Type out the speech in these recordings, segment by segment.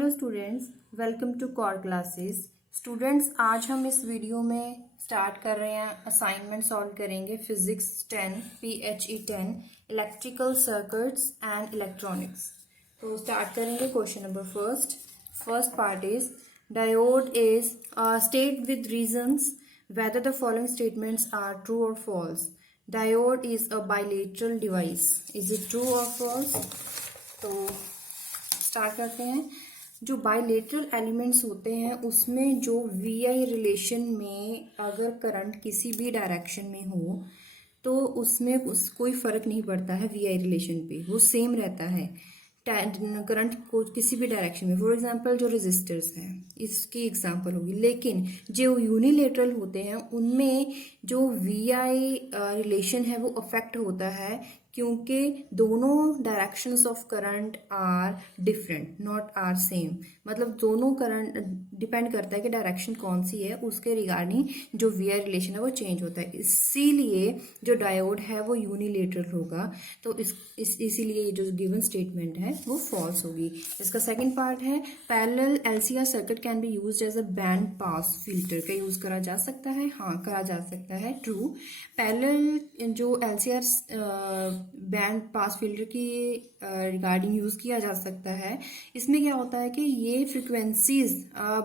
Hello students, welcome to core classes. Students, आज हम इस वीडियो में स्टार्ट कर रहे हैं, असाइनमेंट सॉल्व करेंगे physics 10 PHE 10 electrical circuits and electronics. तो स्टार्ट करेंगे question number first part is diode is state with reasons whether the following statements are true or false. Diode is a bilateral device. Is it true or false? तो start करते हैं। जो bilateral elements होते हैं उसमें जो VI relation में अगर करंट किसी भी डायरेक्शन में हो तो उसमें कोई फर्क नहीं पड़ता है, वीआई रिलेशन पे वो सेम रहता है करंट को किसी भी डायरेक्शन में। फॉर एग्जांपल जो रेजिस्टर्स हैं इसकी एग्जांपल होगी, लेकिन जो यूनिलेटरल होते हैं उनमें जो वीआई रिलेशन है वो अफेक्ट होता है क्योंकि दोनों directions of current are different, not are same. मतलब दोनों करंट डिपेंड करता है कि डायरेक्शन कौन सी है, उसके रिगार्डिंग जो वीआई रिलेशन है वो चेंज होता है। इसीलिए जो डायोड है वो यूनिलेटरल होगा। तो इसीलिए ये जो गिवन स्टेटमेंट है वो फॉल्स होगी। इसका सेकंड पार्ट है parallel LCR circuit can be used as a band pass filter. का यूज करा जा सकता है? हाँ, करा जा सकता है, ट्रू। पैरेलल जो एलसीआर बैंड पास फिल्टर की रिगार्डिंग यूज किया जा सकता है। इसमें क्या होता है कि ये फ्रिक्वेंसीज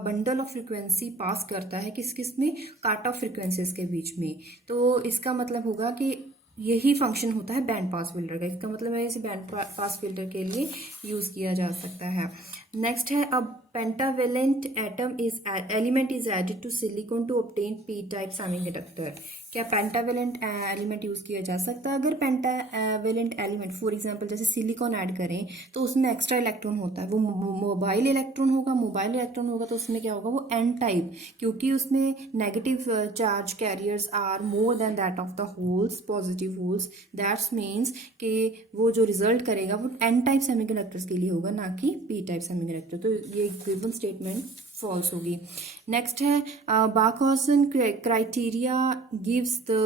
बंडल ऑफ फ्रिक्वेंसी पास करता है किस किस में, काट ऑफ फ्रिक्वेंसीज के बीच में। तो इसका मतलब होगा कि यही फंक्शन होता है बैंड पास फिल्टर का। इसका मतलब है इसे बैंड पास फिल्टर के लिए यूज किया जा सकता है। नेक्स्ट है अब pentavalent element is added to silicon to obtain P type semiconductor. क्या पेंटावेलेंट एलिमेंट यूज किया जा सकता है? अगर पेंटावेलेंट एलिमेंट फॉर एग्जांपल जैसे सिलिकॉन ऐड करें तो उसमें एक्स्ट्रा इलेक्ट्रॉन होता है, वो मोबाइल इलेक्ट्रॉन होगा तो उसमें क्या होगा, वो एन टाइप, क्योंकि उसमें negative charge carriers are more than that of the holes, positive holes. That's means कि वो जो रिजल्ट करेगा वो एन टाइप सेमीकंडक्टर्स के लिए होगा, ना कि पी टाइप सेमीकंडक्टर। तो ये गिवन स्टेटमेंट फॉल्स होगी। नेक्स्ट है Barkhausen criteria gives the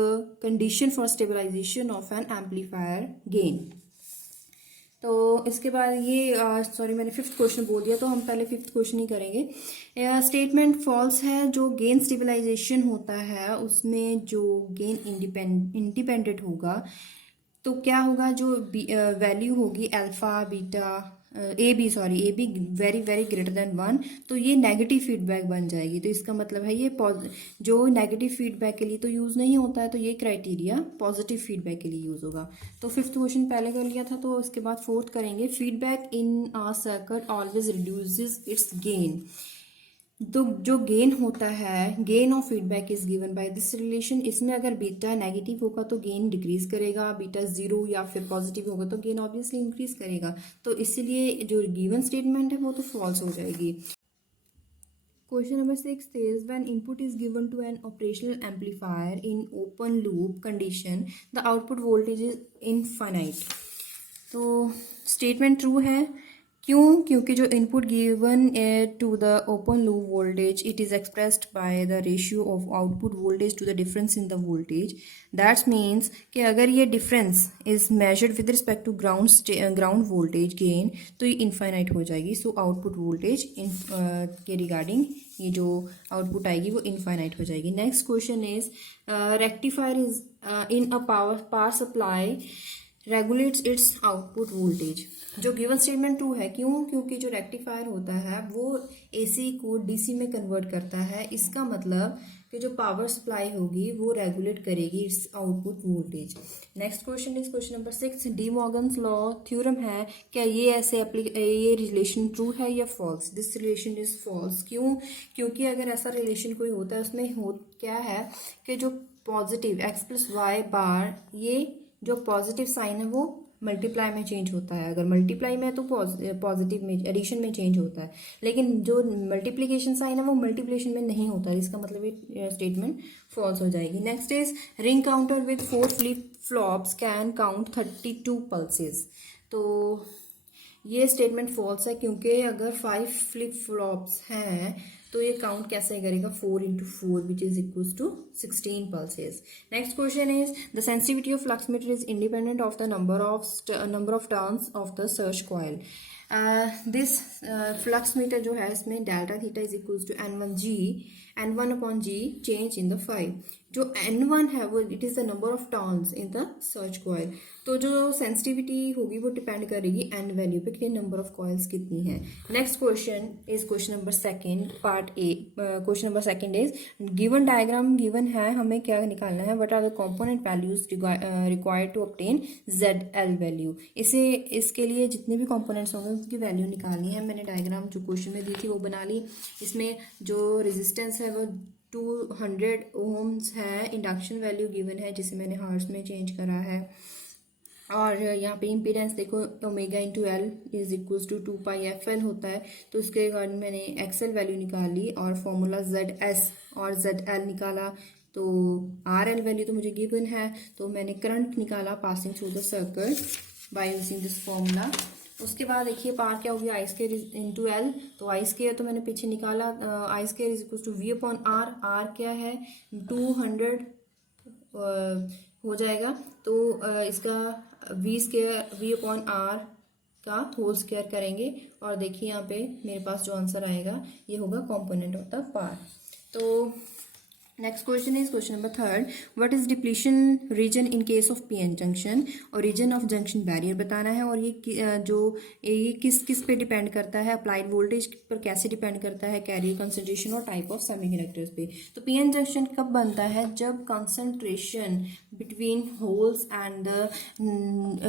condition for stabilisation of an amplifier gain. तो इसके बाद ये सॉरी मैंने फिफ्थ क्वेश्चन बोल दिया, तो हम पहले फिफ्थ क्वेश्चन ही करेंगे। स्टेटमेंट फॉल्स है। जो गेन स्टेबलाइजेशन होता है उसमें जो गेन इंडिपेंडेंट होगा तो क्या होगा, जो वैल्यू होगी alpha beta A be very very greater than 1, तो ये नेगेटिव फीडबैक बन जाएगी। तो इसका मतलब है ये जो नेगेटिव फीडबैक के लिए तो यूज़ नहीं होता है, तो ये क्राइटेरिया पॉजिटिव फीडबैक के लिए यूज़ होगा। तो फिफ्थ क्वेश्चन पहले कर लिया था, तो इसके बाद फोर्थ करेंगे। Feedback in a circuit always reduces it's gain. तो जो गेन होता है, gain of feedback is given by this relation. इसमें अगर बीटा नेगेटिव होगा तो गेन डिक्रीज करेगा, बीटा 0 या फिर पॉजिटिव होगा तो गेन ऑब्वियसली इंक्रीज करेगा। तो इसीलिए जो गिवन स्टेटमेंट है वो तो फॉल्स हो जाएगी। Question number 6 says when input is given to an operational amplifier in open loop condition, the output voltage is infinite. तो स्टेटमेंट ट्रू है। क्यों? क्योंकि जो input given to the open loop voltage it is expressed by the ratio of output voltage to the difference in the voltage. That's means कि अगर ये difference is measured with respect to ground voltage gain तो ये infinite हो जाएगी। So output voltage के regarding ये जो आउटपुट आएगी वो इनफाइनाइट हो जाएगी। Next question is rectifier is in a power supply regulates it's output voltage. जो गिवन स्टेटमेंट ट्रू है। क्यों? क्योंकि जो रेक्टिफायर होता है वो एसी को डीसी में कन्वर्ट करता है। इसका मतलब कि जो पावर सप्लाई होगी वो रेगुलेट करेगी its output voltage. Next question is question number 6 De Morgan's law theorem है। क्या ये ये रिलेशन ट्रू है या false? This relation is false. क्यों? क्योंकि अगर ऐसा रिलेशन कोई होता है उसमें क्या है कि जो पॉजिटिव एक्स प्लस वाई बार, ये जो पॉजिटिव साइन है वो मल्टीप्लाई में चेंज होता है। अगर मल्टीप्लाई में है तो पॉजिटिव में, एडिशन में चेंज होता है, लेकिन जो मल्टीप्लिकेशन साइन है वो मल्टीप्लिकेशन में नहीं होता है। इसका मतलब ये स्टेटमेंट फॉल्स हो जाएगी। Next is ring counter with 4 flip flops can count 32 pulses. तो ये स्टेटमेंट फॉल्स है क्योंकि अगर 5 फ्लिप फ्लॉप्स हैं तो ये काउंट कैसे करेगा, 4 into 4 which is equal to 16 pulses. Next question is the sensitivity of flux meter is independent of the number of turns of the search coil. This flux meter जो है इसमें delta theta is equals to N1 upon G change in the phi. जो N1 है वो it is the number of turns in the search coil. तो जो sensitivity होगी वो डिपेंड करेगी N वैल्यू पे कि नंबर ऑफ कॉइल्स कितनी है। Next question is question number second part A. Question number second is given diagram given है, हमें क्या निकालना है, what are the component values required to obtain ZL value. इसके लिए जितने भी कंपोनेंट्स होंगे उसकी वैल्यू निकालनी है। मैंने डायग्राम जो क्वेश्चन में दी थी वो बना ली। इसमें जो रेजिस्टेंस है वो 200 ओम्स है। इंडक्शन वैल्यू गिवन है जिसे मैंने हर्ट्ज में चेंज करा है। और यहाँ पे इम्पीडेंस देखो omega into L is equals to 2πfl होता है। तो उसके अकॉर्डिंग मैंने XL वैल्यू निकाली और फॉर्मूला ZS और ZL निकाला। तो RL वैल्यू तो मुझे गिवन है, तो मैंने करंट निकाला passing through the circuit by using this formula. उसके बाद देखिए पार क्या होगी आई स्क्वायर इंटू एल। तो आई स्क्वायर तो मैंने पीछे निकाला, I square is equal to V upon R. R क्या है 200 हो जाएगा। तो इसका V अपॉन आर का होल स्क्वायर करेंगे और देखिए यहाँ पे मेरे पास जो आंसर आएगा ये होगा कॉम्पोनेंट ऑफ द पार। तो next question is question number third, what is depletion region in case of PN junction और रीजन ऑफ जंक्शन बैरियर बताना है। और ये किस किस पे डिपेंड करता है, अप्लाइड वोल्टेज पर कैसे डिपेंड करता है, कैरियर कंसंट्रेशन और टाइप ऑफ सेमीकंडक्टर्स पे। तो PN जंक्शन कब बनता है, जब concentration between holes and the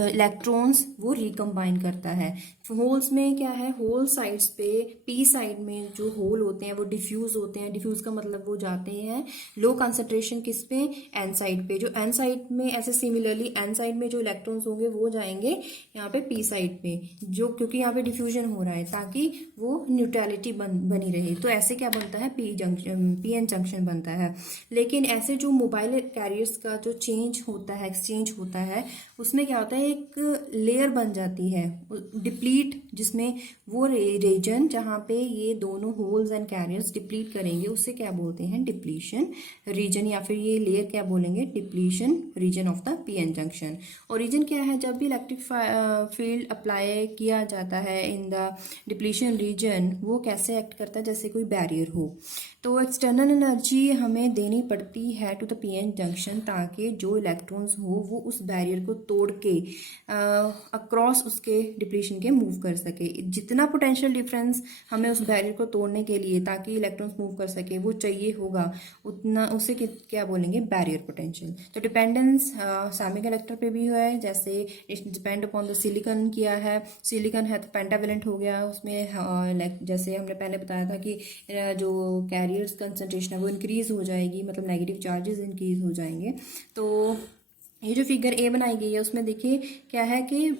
electrons वो रिकम्बाइन करता है। होल्स में क्या है, होल साइड्स पे P साइड में जो होल होते हैं वो डिफ्यूज होते हैं। डिफ्यूज का मतलब वो जाते हैं लो कंसंट्रेशन किस पे, N साइड पे। जो N साइड में ऐसे सिमिलरली N साइड में जो इलेक्ट्रॉन्स होंगे वो जाएंगे यहाँ पे P साइड पे, जो क्योंकि यहाँ पे डिफ्यूजन हो रहा है ताकि वो न्यूट्रलिटी बनी रहे। तो ऐसे क्या बनता है, PN जंक्शन बनता है। लेकिन ऐसे जो मोबाइल कैरियर्स का जो चेंज होता है, एक्सचेंज होता है, उसमें क्या होता है एक लेयर बन जाती है डिप्लीट, जिसमें वो रीजन जहाँ पे ये दोनों होल्स एंड कैरियर्स डिप्लीट करेंगे उसे क्या बोलते हैं, डिप्लीशन रीजन, या फिर ये लेयर क्या बोलेंगे, depletion region of the PN junction. और रीजन क्या है, जब भी इलेक्ट्रिक फील्ड अप्लाई किया जाता है इन द डिप्लीशन रीजन वो कैसे एक्ट करता है, जैसे कोई बैरियर हो। तो एक्सटर्नल एनर्जी हमें देनी पड़ती है टू द PN जंक्शन ताकि जो इलेक्ट्रॉन्स हो वो उस बैरियर को तोड़ के अक्रॉस उसके डिप्लीशन के मूव कर सके। जितना पोटेंशियल डिफरेंस हमें उस बैरियर को तोड़ने के लिए ताकि इलेक्ट्रॉन्स मूव कर सके वो चाहिए होगा, उतना उसे क्या बोलेंगे, बैरियर पोटेंशियल। तो डिपेंडेंस सेमीकंडक्टर पे भी है, जैसे डिपेंड अपॉन द सिलिकॉन किया है। सिलिकॉन है तो पेंटावेलेंट हो गया, उसमें जैसे हमने पहले बताया था कि जो कैरियर्स कंसंट्रेशन है वो इंक्रीज हो जाएगी, मतलब नेगेटिव चार्जेस इंक्रीज हो जाएंगे। तो ये जो फिगर ए बनाई गई है उसमें देखिए क्या है कि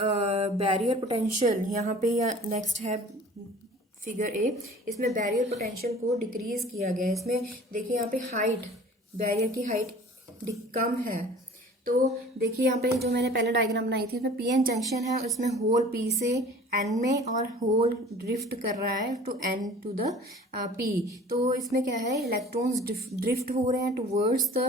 बैरियर पोटेंशियल यहाँ पे, या नेक्स्ट है फिगर ए, इसमें बैरियर पोटेंशियल को डिक्रीज किया गया है। इसमें देखिए यहाँ पे हाइट, बैरियर की हाइट कम है। तो देखिए यहाँ पे जो मैंने पहले डायग्राम बनाई थी उसमें PN जंक्शन है, उसमें होल P से N में और होल ड्रिफ्ट कर रहा है to N to the P। तो इसमें क्या है, इलेक्ट्रॉन्स ड्रिफ्ट हो रहे हैं towards the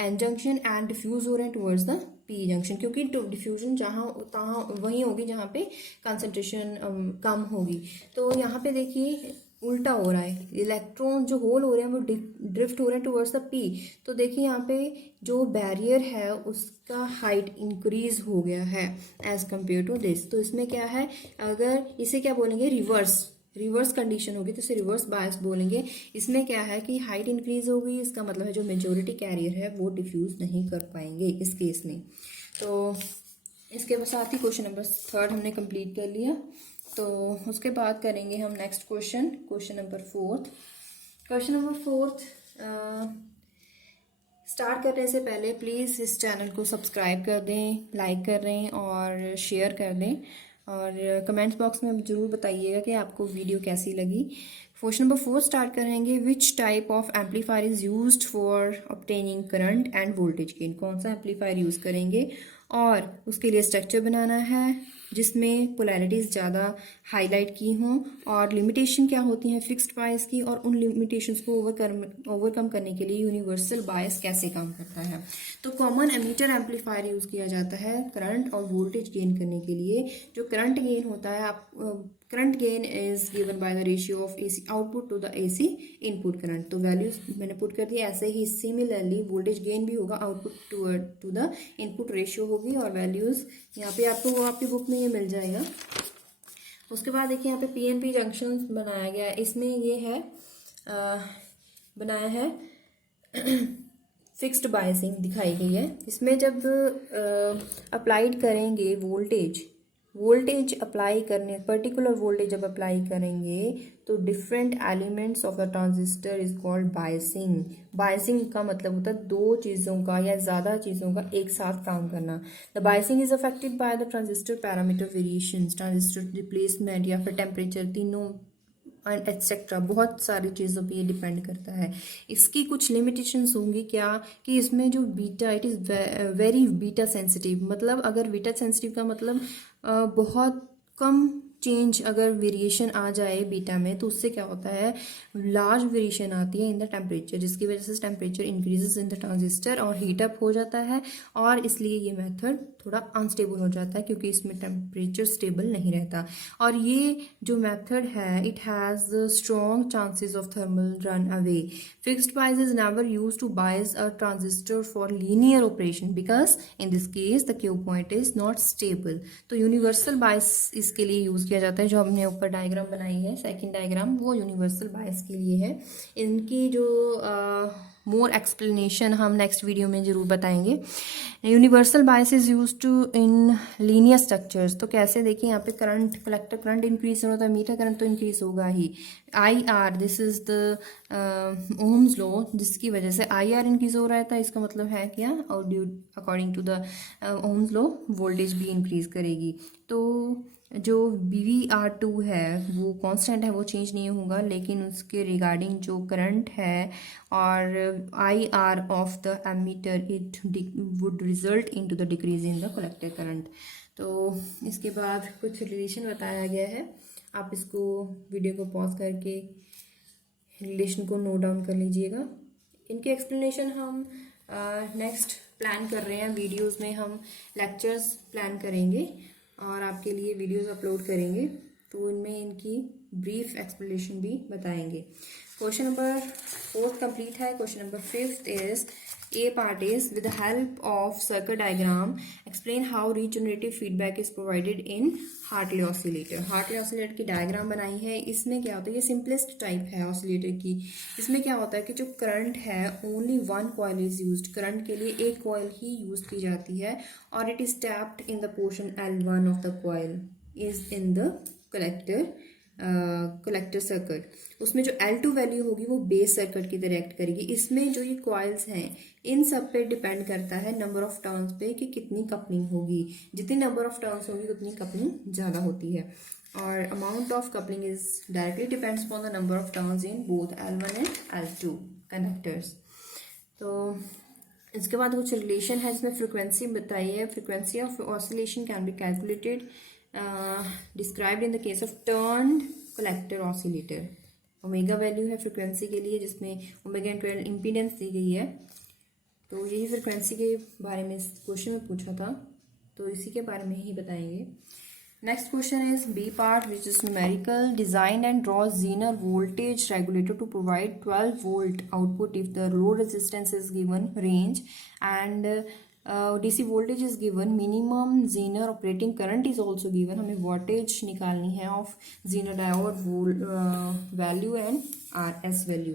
N junction and diffuse हो रहे हैं टुवर्ड्स द P जंक्शन, क्योंकि डिफ्यूजन जहाँ तहाँ वहीं होगी जहाँ पे कंसंट्रेशन कम होगी। तो यहाँ पे देखिए उल्टा हो रहा है, इलेक्ट्रॉन जो होल हो रहे हैं वो ड्रिफ्ट हो रहे हैं टुवर्ड्स द P। तो देखिए यहाँ पे जो बैरियर है उसका हाइट इंक्रीज हो गया है एज कंपेयर टू दिस। तो इसमें क्या है, अगर इसे क्या बोलेंगे, रिवर्स कंडीशन होगी तो इसे रिवर्स बायस बोलेंगे। इसमें क्या है कि हाइट इंक्रीज होगी, इसका मतलब है जो मेजोरिटी कैरियर है वो डिफ्यूज नहीं कर पाएंगे इस केस में। तो इसके साथ ही क्वेश्चन नंबर थर्ड हमने कंप्लीट कर लिया। तो उसके बाद करेंगे हम next question number fourth. Question number fourth start करने से पहले प्लीज़ इस चैनल को सब्सक्राइब कर दें, लाइक कर दें और शेयर कर दें, और कमेंट्स बॉक्स में ज़रूर बताइएगा कि आपको वीडियो कैसी लगी। क्वेश्चन नंबर 4 स्टार्ट करेंगे, which type of amplifier is used for obtaining current end voltage gain. कौन सा एम्पलीफायर यूज़ करेंगे और उसके लिए स्ट्रक्चर बनाना है, जिसमें पोलैरिटीज़ ज़्यादा हाईलाइट की हों, और लिमिटेशन क्या होती हैं फिक्स्ड बायस की, और उन लिमिटेशंस को ओवरकम करने के लिए यूनिवर्सल बायस कैसे काम करता है। तो कॉमन एमीटर एम्पलीफायर यूज़ किया जाता है करंट और वोल्टेज गेन करने के लिए। जो करंट गेन होता है, आप current gain is given by the ratio of AC output to the AC input current. तो वैल्यूज मैंने पुट कर दिया। ऐसे ही सिमिलरली वोल्टेज गेन भी होगा, output to the input ratio होगी, और वैल्यूज यहाँ पे आपको वो आपकी बुक में ये मिल जाएगा। उसके बाद देखिए यहाँ पे PNP जंक्शन बनाया गया है। इसमें ये है बनाया है फिक्स्ड बायसिंग दिखाई गई है। इसमें जब अप्लाइड करेंगे वोल्टेज अप्लाई करने, पर्टिकुलर वोल्टेज जब अप्लाई करेंगे तो different elements of the transistor is called biasing. Biasing का मतलब होता है दो चीज़ों का या ज़्यादा चीज़ों का एक साथ काम करना। The biasing is affected by the transistor parameter variations, transistor replacement या फिर टेम्परेचर, तीनों एंड एक्सेट्रा, बहुत सारी चीज़ों पे ये डिपेंड करता है। इसकी कुछ लिमिटेशंस होंगी क्या, कि इसमें जो beta, it is very beta sensitive. मतलब अगर बीटा सेंसिटिव का मतलब बहुत कम चेंज अगर वेरिएशन आ जाए बीटा में, तो उससे क्या होता है, लार्ज वेरिएशन आती है इन द टेम्परेचर, जिसकी वजह से temperature increases in the transistor और हीट अप हो जाता है, और इसलिए ये मेथड थोड़ा अनस्टेबल हो जाता है, क्योंकि इसमें टेम्परेचर स्टेबल नहीं रहता। और ये जो मेथड है, it has strong chances of thermal run away. Fixed bias is never use to bias a transistor for linear operation, because in this case the Q point is not stable. तो universal bias इसके लिए use किया जाता है। जो हमने ऊपर diagram बनाई है, सेकंड डायग्राम, वो यूनिवर्सल बायस के लिए है। इनकी जो मोर एक्सप्लेनेशन हम नेक्स्ट वीडियो में जरूर बताएंगे। Universal bias is use to in linear structures. तो कैसे, देखिए यहाँ पे करंट, कलेक्टर करंट इंक्रीज होता है, मीटर करंट तो इंक्रीज होगा ही। IR, this is the Ohm's law, जिसकी वजह से IR इंक्रीज हो रहा था, इसका मतलब है क्या, और due according to the Ohm's law voltage भी इंक्रीज करेगी। तो जो BVR2 है वो कांस्टेंट है, वो चेंज नहीं होगा, लेकिन उसके रिगार्डिंग जो करंट है और IR of the ammeter, it would result into the decrease in the collector current. तो इसके बाद कुछ रिलेशन बताया गया है, आप इसको वीडियो को पॉज करके रिलेशन को नोट डाउन कर लीजिएगा। इनके एक्सप्लेनेशन हम नेक्स्ट प्लान कर रहे हैं, वीडियोस में हम लेक्चर्स प्लान करेंगे और आपके लिए वीडियोस अपलोड करेंगे, तो इनमें इनकी ब्रीफ एक्सप्लेनेशन भी बताएंगे। क्वेश्चन नंबर 4 कंप्लीट है। Question number 5 is A part is, with the help of circuit diagram, explain how regenerative feedback is provided in Hartley oscillator। Hartley oscillator की डायग्राम बनाई है। इसमें क्या होता है, ये सिंपलेस्ट टाइप है ऑसिलेटर की। इसमें क्या होता है कि जो करंट है, only one coil is used, current के लिए एक कॉइल ही यूज की जाती है, और it is tapped in the portion L1 of the coil is in the collector circuit. उसमें जो L2 वैल्यू होगी वो बेस सर्किट की तरह एक्ट करेगी। इसमें जो ये कॉइल्स हैं, इन सब पे डिपेंड करता है नंबर ऑफ टर्न्स पे कि कितनी कपलिंग होगी। जितनी नंबर ऑफ टर्न्स होगी उतनी कपलिंग ज़्यादा होती है, और amount of coupling is directly depends upon the number of turns in both L1 and L2 conductors. तो इसके बाद कुछ रिलेशन है, इसमें फ्रिक्वेंसी बताई है। Frequency of oscillation can be calculated described in the case of turned collector oscillator. Omega value है frequency के लिए, जिसमें ओमेगा एंड 12 इम्पीडेंस दी गई है। तो यही फ्रिक्वेंसी के बारे में इस क्वेश्चन में पूछा था, तो इसी के बारे में ही बताएंगे। Next question is B part, which is numerical. Design and draw Zener voltage regulator to provide 12 volt output if the load resistance is given range, and DC voltage is given, minimum Zener operating current is also given। हमें voltage निकालनी है of Zener diode value and RS value.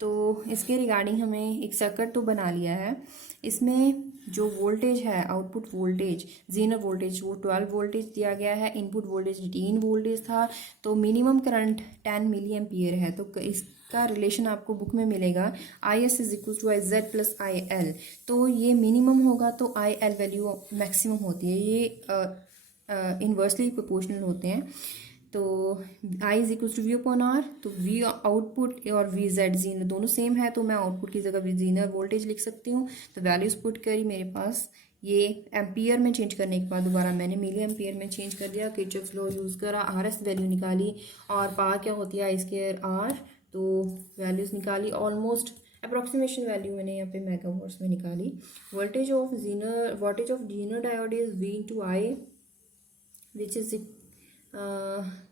तो इसके regarding हमें एक circuit तो बना लिया है। इसमें जो वोल्टेज है, आउटपुट वोल्टेज, Zener वोल्टेज, वो 12 वोल्टेज दिया गया है। इनपुट वोल्टेज 18 वोल्टेज था। तो मिनिमम करंट 10 मिली एम्पियर है। तो इसका रिलेशन आपको बुक में मिलेगा, IS is equal to IZ plus IL। तो ये मिनिमम होगा तो IL वैल्यू मैक्सिमम होती है। ये इन्वर्सली प्रोपोर्शनल होते हैं। तो I is equal to V upon R। तो V आउटपुट और VZ जीनर दोनों सेम है, तो मैं आउटपुट की जगह Zener वोल्टेज लिख सकती हूँ। तो वैल्यूज पुट करी, मेरे पास ये एम्पियर में चेंज करने के बाद दोबारा मैंने मिली एम्पियर में चेंज कर दिया, किरचॉफ्स लॉ यूज़ करा, RS वैल्यू निकाली और पावर क्या होती है I²R, तो वैल्यूज़ निकाली, ऑलमोस्ट अप्रॉक्सीमेशन वैल्यू मैंने यहाँ पे मेगावाट्स में निकाली। Voltage of zener diode is V/I which is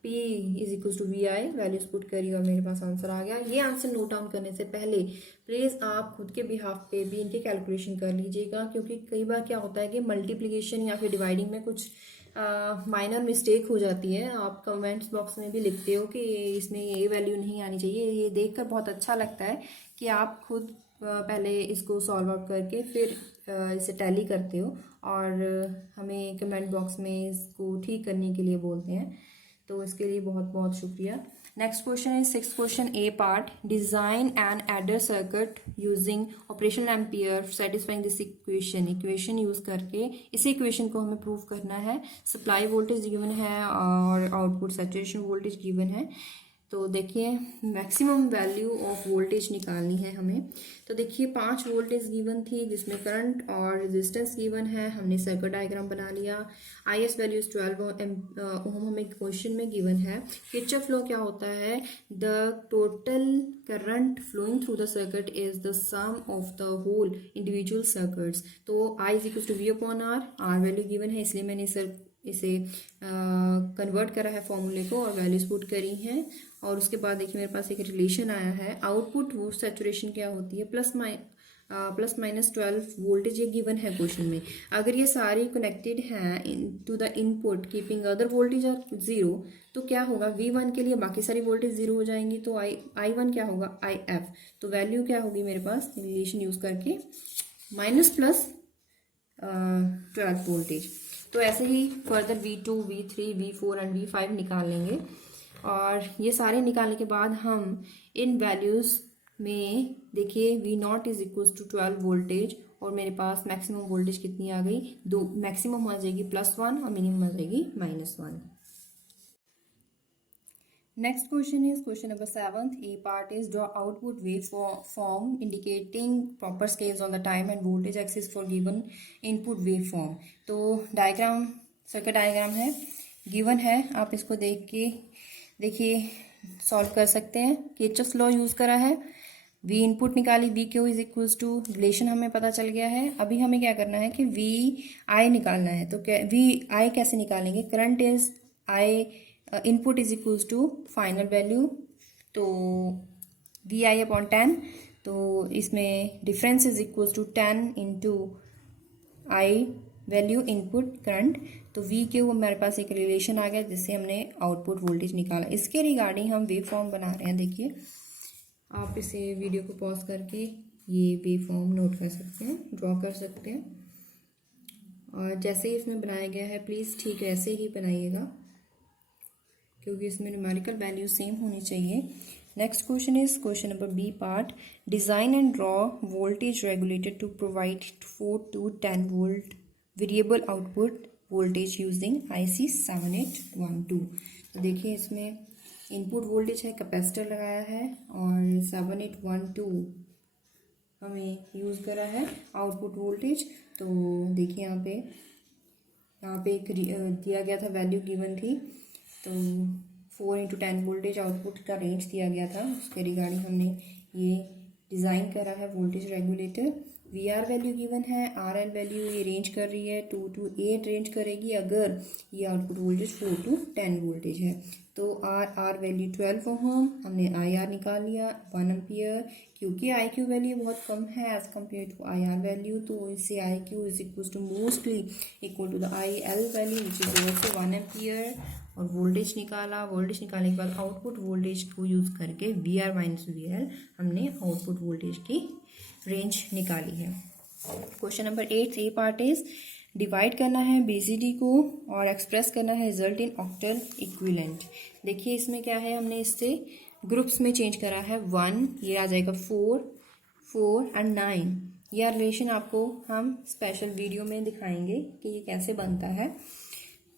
P is equal to VI, values put करी और मेरे पास आंसर आ गया। ये आंसर नोट डाउन करने से पहले प्लीज़ आप खुद के बिहाफ पे भी इनके कैलकुलेशन कर लीजिएगा, क्योंकि कई बार क्या होता है कि मल्टीप्लिकेशन या फिर डिवाइडिंग में कुछ माइनर मिस्टेक हो जाती है। आप कमेंट्स बॉक्स में भी लिखते हो कि इसमें ये वैल्यू नहीं आनी चाहिए। ये देखकर बहुत अच्छा लगता है कि आप खुद पहले इसको सॉल्व आउट करके फिर इसे टैली करते हो और हमें कमेंट बॉक्स में इसको ठीक करने के लिए बोलते हैं, तो इसके लिए बहुत बहुत शुक्रिया। Next question is 6th question A part, design N adder circuit using operational ampere satisfying this equation use करके इस इक्वेशन को हमें प्रूव करना है। सप्लाई वोल्टेज गिवन है और आउटपुट सैचुरेशन वोल्टेज गिवन है। तो देखिए मैक्सिमम वैल्यू ऑफ वोल्टेज निकालनी है हमें। तो देखिए 5 वोल्टेज गिवन थी जिसमें करंट और रेजिस्टेंस गिवन है। हमने सर्किट डायग्राम बना लिया। IS वैल्यूज 12 ओम हमें क्वेश्चन में गिवन है। किरचॉफ लॉ क्या होता है, the total current flowing through the circuit is the sum of the whole individual circuits. तो I is equal to V/R, R value given है इसलिए मैंने इसे कन्वर्ट करा है फॉर्मूले को और वैल्यूज पुट करी हैं। और उसके बाद देखिए मेरे पास एक रिलेशन आया है, आउटपुट वो सैचुरेशन क्या होती है प्लस माइनस 12 वोल्टेज ये गिवन है क्वेश्चन में। अगर ये सारी कनेक्टेड हैं to the input keeping other voltage are 0, तो क्या होगा V1 के लिए बाकी सारी वोल्टेज 0 हो जाएंगी, तो I1 क्या होगा IF। तो वैल्यू क्या होगी मेरे पास रिलेशन यूज करके माइनस प्लस 12 वोल्टेज। तो ऐसे ही further V2, V3, V4 and V5 निकाल लेंगे। और ये सारे निकालने के बाद हम इन वैल्यूज़ में देखिए V0 is equal to 12 voltage और मेरे पास मैक्सिमम वोल्टेज कितनी आ गई, दो मैक्सिमम आ जाएगी +1 और मिनिमम आ जाएगी -1। Next question is question number 7th A part is draw output wave form indicating proper scales on the time end voltage axis for given input wave form. तो diagram circuit diagram है given है, आप इसको देख के देखिए solve कर सकते हैं। किरचॉफ्स लॉ यूज करा है, V इनपुट निकाली, VQ is equals to relation हमें पता चल गया है। अभी हमें क्या करना है कि VI निकालना है। तो VI कैसे निकालेंगे, current is I input is equals to final value, तो VI/10, तो इसमें difference is equals to 10 into I value input current. तो V के वो हमारे पास एक रिलेशन आ गया जिससे हमने आउटपुट वोल्टेज निकाला। इसके रिगार्डिंग हम वेव फॉर्म बना रहे हैं। देखिए आप इसे वीडियो को पॉज करके ये वेव फॉर्म नोट कर सकते हैं, ड्रॉ कर सकते हैं। और जैसे ही इसमें बनाया गया है प्लीज़ ठीक वैसे ही बनाइएगा, क्योंकि इसमें न्यूमेरिकल वैल्यू सेम होनी चाहिए। Next question is question number B part, design and draw voltage regulator to provide 4 to 10 volt variable output voltage using IC 7812। तो देखिए इसमें इनपुट वोल्टेज है, कैपेसिटर लगाया है और 7812 हमें यूज़ करा है आउटपुट वोल्टेज। तो देखिए यहाँ पे एक दिया गया था, वैल्यू गिवन थी, तो 4 into 10 वोल्टेज आउटपुट का रेंज दिया गया था। उसके रिगार्डिंग हमने ये डिज़ाइन करा है voltage regulator. VR value given है, RL वैल्यू ये रेंज कर रही है 2 to 8 रेंज करेगी अगर ये आउटपुट वोल्टेज 4 to 10 वोल्टेज है। तो R वैल्यू 12 ओम, हमने IR निकाल लिया 1 एम्पियर। क्योंकि IQ वैल्यू बहुत कम है as compare to IR value, तो इससे IQ is equal to mostly equal to the IL value which is also 1 ampere. और वोल्टेज निकाला, वोल्टेज निकालने के बाद आउटपुट वोल्टेज को यूज़ करके VR माइनस VL हमने आउटपुट वोल्टेज की रेंज निकाली है। Question number 8 A part is divide करना है BCD को और एक्सप्रेस करना है रिजल्ट इन ऑक्टल इक्विवेलेंट। देखिए इसमें क्या है, हमने इससे ग्रुप्स में चेंज करा है 1, ये आ जाएगा 4 एंड 9। यह रिलेशन आपको हम स्पेशल वीडियो में दिखाएंगे कि ये कैसे बनता है।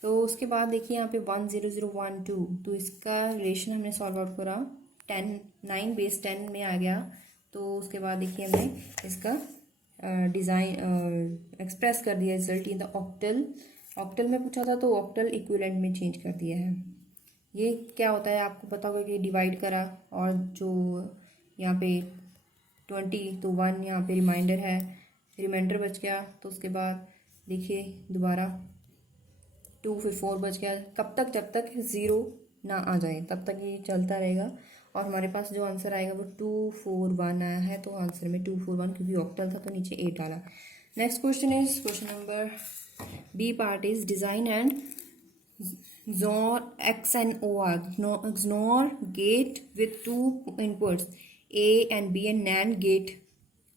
तो उसके बाद देखिए यहाँ पे 1 0 0 1 2, तो इसका रिलेशन हमने सॉल्व आउट करा 9 बेस 10 में आ गया। तो उसके बाद देखिए हमने इसका डिज़ाइन एक्सप्रेस कर दिया result in the octal. Octal में पूछा था तो ऑक्टल इक्विवेलेंट में चेंज कर दिया है। ये क्या होता है आपको पता होगा कि डिवाइड करा और जो यहाँ पे 20 तो 1 यहाँ पे रिमाइंडर है, रिमाइंडर बच गया तो उसके बाद देखिए दोबारा 2 फिर 4 बच गया। कब तक? जब तक 0 ना आ जाए तब तक ये चलता रहेगा। और हमारे पास जो आंसर आएगा वो 2 4 1 आया है, तो आंसर में 2 4 1 क्योंकि ऑक्टल था तो नीचे 8 डाला। Next question is question number B part is design and XOR X and OR XOR gate with two inputs A and B and NAND gate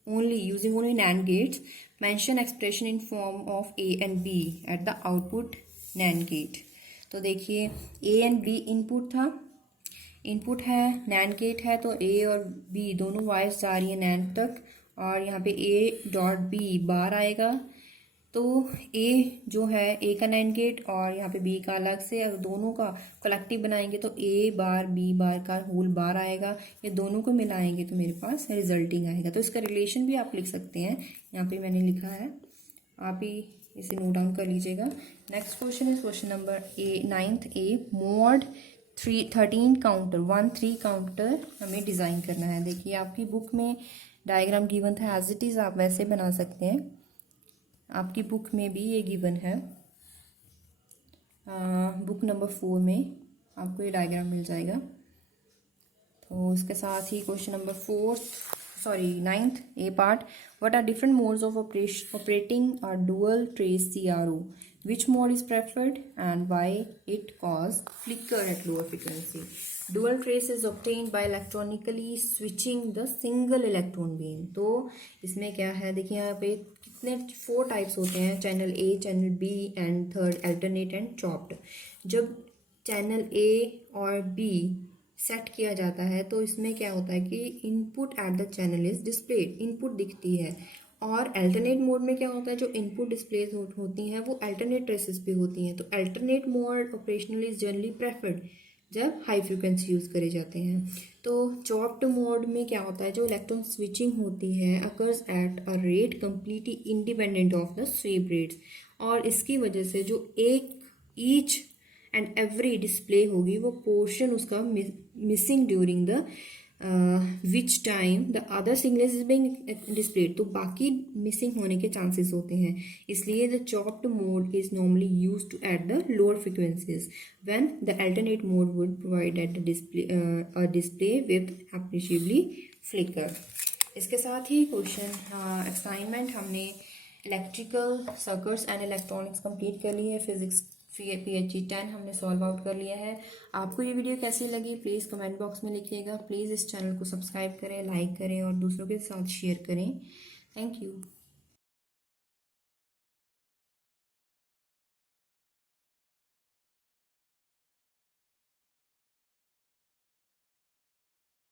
using only NAND gates. Mention expression in form of A and B at the output NAND gate. तो देखिए A and B input था, input है, NAND gate है, तो A और B दोनों wise जा रही है NAND तक और यहाँ पे A डॉट B बार आएगा। तो A जो है A का NAND गेट और यहाँ पे B का अलग से, अगर दोनों का कलेक्टिव बनाएंगे तो A बार B बार का होल बार आएगा। ये दोनों को मिलाएंगे तो मेरे पास रिजल्टिंग आएगा। तो इसका रिलेशन भी आप लिख सकते हैं, यहाँ पे मैंने लिखा है, आप ही इसे नोट डाउन कर लीजिएगा। नेक्स्ट क्वेश्चन है question number 9th A mod 13 counter 1 3 counter हमें डिज़ाइन करना है। देखिए आपकी बुक में डायग्राम गिवन था, एज इट इज़ आप वैसे बना सकते हैं, आपकी बुक में भी ये गिवन है। बुक नंबर 4 में आपको ये डायग्राम मिल जाएगा। तो इसके साथ ही question number 9th A part, what are different modes of operating are dual trace CRO, which mode is preferred and why it cause flicker at lower frequency. Dual trace is obtained by electronically switching the single electron beam. तो इसमें क्या है, देखिए यहाँ पे कितने 4 types होते हैं, channel A, channel B and third alternate and chopped. जब चैनल A और B सेट किया जाता है तो इसमें क्या होता है कि input at the channel is displayed, input दिखती है। और अल्टरनेट मोड में क्या होता है, जो इनपुट डिस्प्ले होती हैं वो अल्टरनेट ट्रेसेस पे होती हैं। तो alternate mode operational is generally preferred जब हाई फ्रिक्वेंसी यूज़ करे जाते हैं। तो चॉप्ड मोड में क्या होता है, जो इलेक्ट्रॉन स्विचिंग होती है occurs at a rate completely independent of the SVEEP rates, और इसकी वजह से जो ईच एंड एवरी डिस्प्ले होगी वो पोर्शन उसका missing during the which time the other signal is being displayed, तो बाकी मिसिंग होने के चांसेस होते हैं। इसलिए the chopped mode is normally used to at the lower frequencies when the alternate mode would provide at the display with appreciably flicker. इसके साथ ही क्वेश्चन असाइनमेंट हमने electrical circuits and electronics complete कर ली है। फिजिक्स PHE 10 हमने solve out कर लिया है। आपको ये वीडियो कैसी लगी प्लीज़ कमेंट बॉक्स में लिखिएगा। प्लीज़ इस चैनल को सब्सक्राइब करें, लाइक करें और दूसरों के साथ शेयर करें। Thank you.